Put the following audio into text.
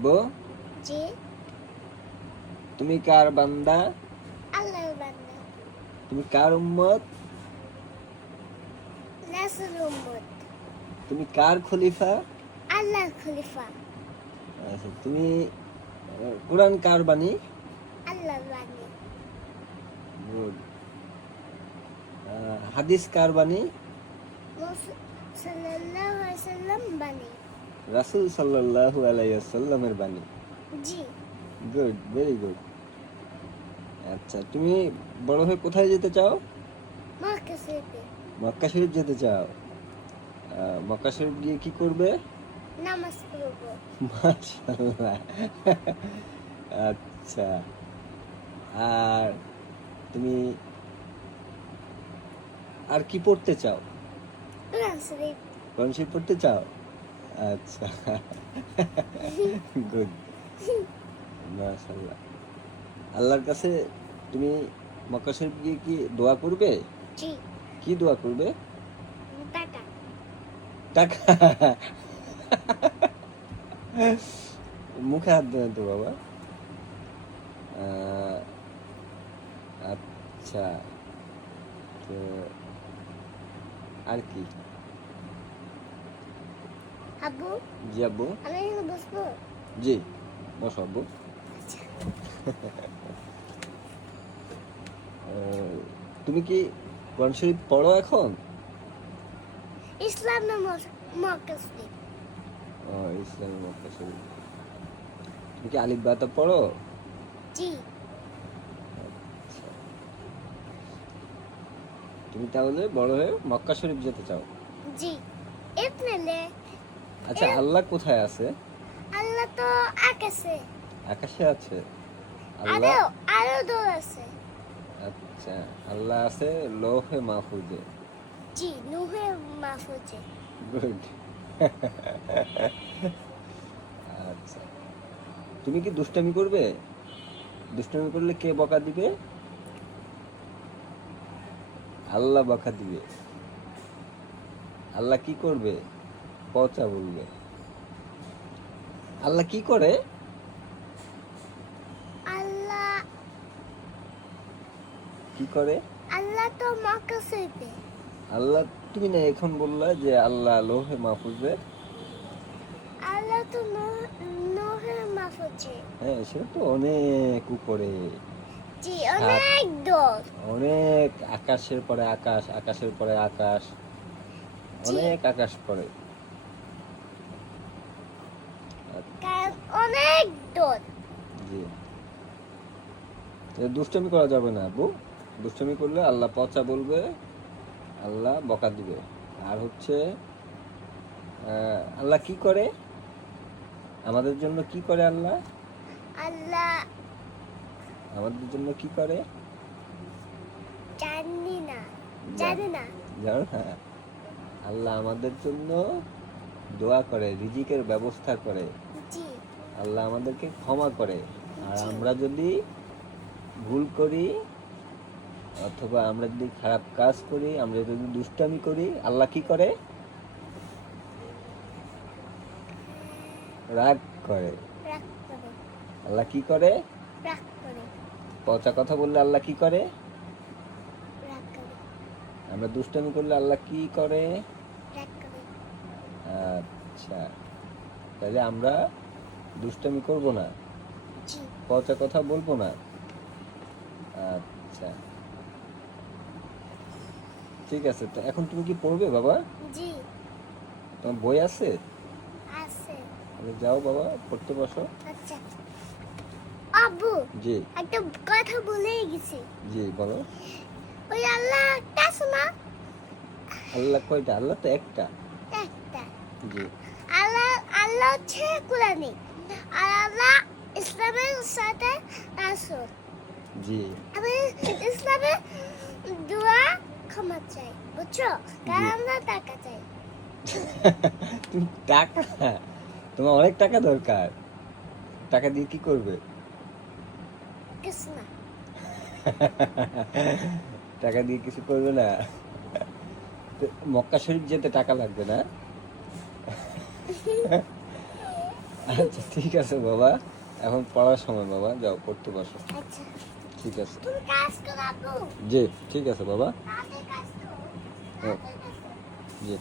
জি তুমি কার বান্দা আল্লাহর বান্দা তুমি কার উম্মত রাসূল উম্মত তুমি কার খলিফা আল্লাহর খলিফা আচ্ছা তুমি কোরআন কার বাণী আল্লাহর বাণী গুড হাদিস কার বাণী সাল্লাল্লাহু আলাইহি রাসূল সাল্লাল্লাহু আলাইহি সাল্লামের বাণী। জি। গুড ভেরি গুড আচ্ছা তুমি বড় হয়ে কোথায় যেতে চাও? মক্কা শরীফে। মক্কা শরীফ যেতে চাও। মক্কা শরীফ গিয়ে কি করবে? নামাজ পড়ব। মাশাআল্লাহ। আচ্ছা। আর তুমি আর কি পড়তে চাও? কোরআন শরীফ। কোরআন শরীফ পড়তে চাও? আচ্ছা। গুড মাশাআল্লাহ। আল্লাহর কাছে তুমি মক্কা শরীফ গিয়ে কি দোয়া করবে? কি দোয়া করবে? টাকা। টাকা? মুখে হাত দেবেন তো বাবা। আচ্ছা। তো আর কি? আব্বু? জি আব্বু। আমি এখানে বসবো। জি বসো আব্বু। তুমি কি কোরআন শরীফ পড়ো এখন? ইসলাম মক্কা শরীফ। ও ইসলামী মক্কা শরীফ। তুমি কি আলিফ বাতা পড়ো? জি। তুমি তাহলে বড় হয়ে মক্কা শরীফ যেতে চাও? জি। এপনেলে আচ্ছা আল্লাহ কোথায় আছে? আল্লাহ তো আকাশে। আকাশে আছে। আল্লাহ আরও দূর আছে। আচ্ছা আল্লাহ আছে লোহে মাহফুজে। জি নুহে মাহফুজে। গুড আচ্ছা। তুমি কি দুষ্টামি করবে? দুষ্টামি করলে কে বকা দিবে? আল্লাহ বকা দিবে। আল্লাহ কি করবে? পচা বলবে আল্লাহ কি করে? আল্লাহ কি করে? আল্লাহ তো আল্লাহ তুমি না এখন বললা যে আল্লাহ লোহে মাহফুজে আল্লাহ তো নুহে মাহফুজে। হ্যাঁ সেটা তো অনেক উপরে। জি অনেক দূর। অনেক আকাশের পরে আকাশ আকাশের পরে আকাশ। অনেক আকাশ পরে কারণ অনেক দূর। জি। এ করা যাবে না দুষ্টামি করলে আল্লাহ পচা বলবে আল্লাহ বকা দিবে। আর হচ্ছে আল্লাহ কি করে? আমাদের জন্য কি করে আল্লাহ? আল্লাহ আমাদের জন্য কি করে? জানি না জানি না। জানো না? আল্লাহ আমাদের জন্য দোয়া করে রিজিকের ব্যবস্থা করে। আল্লাহ আমাদেরকে ক্ষমা করে। আর আমরা যদি ভুল করি অথবা আমরা যদি খারাপ কাজ করি আমরা যদি দুষ্টামি করি আল্লাহ কি করে? রাগ করে। আল্লাহ কি করে? পচা কথা বললে আল্লাহ কি করে? আমরা দুষ্টামি করলে আল্লাহ কি করে। আচ্ছা। তাহলে আমরা দুষ্টামি করব না? পচা কথা বলব না? আচ্ছা। ঠিক আছে তো এখন তুমি কি পড়বে বাবা? জি। তোমার বই আছে? আছে। যাও বাবা পড়তে বসো। আচ্ছা। আব্বু জি। একটা কথা ভুলেই গেছি। জি বলো। ওই আল্লাহ কাছে না আল্লাহ কয়টা? আল্লাহ তো একটা। একটা। জি। আল্লাহ আল্লাহ হচ্ছে কোরআনি। আর আল্লাহ ইসলামের সাথে আসল জি। আমি ইসলামে দোয়া ক্ষমা চাই বুঝছ? কারণ আমরা টাকা চাই। তুমি টাকা? তোমার অনেক টাকা দরকার। টাকা দিয়ে কি করবে? কিছু না। টাকা দিয়ে কিছু করবে না। মক্কা শরীফ যেতে টাকা লাগবে না? আচ্ছা ঠিক আছে বাবা। এখন পড়ার সময় বাবা যাও পড়তে বসো। আচ্ছা। ঠিক আছে। জি ঠিক আছে বাবা। হ্যাঁ। জি।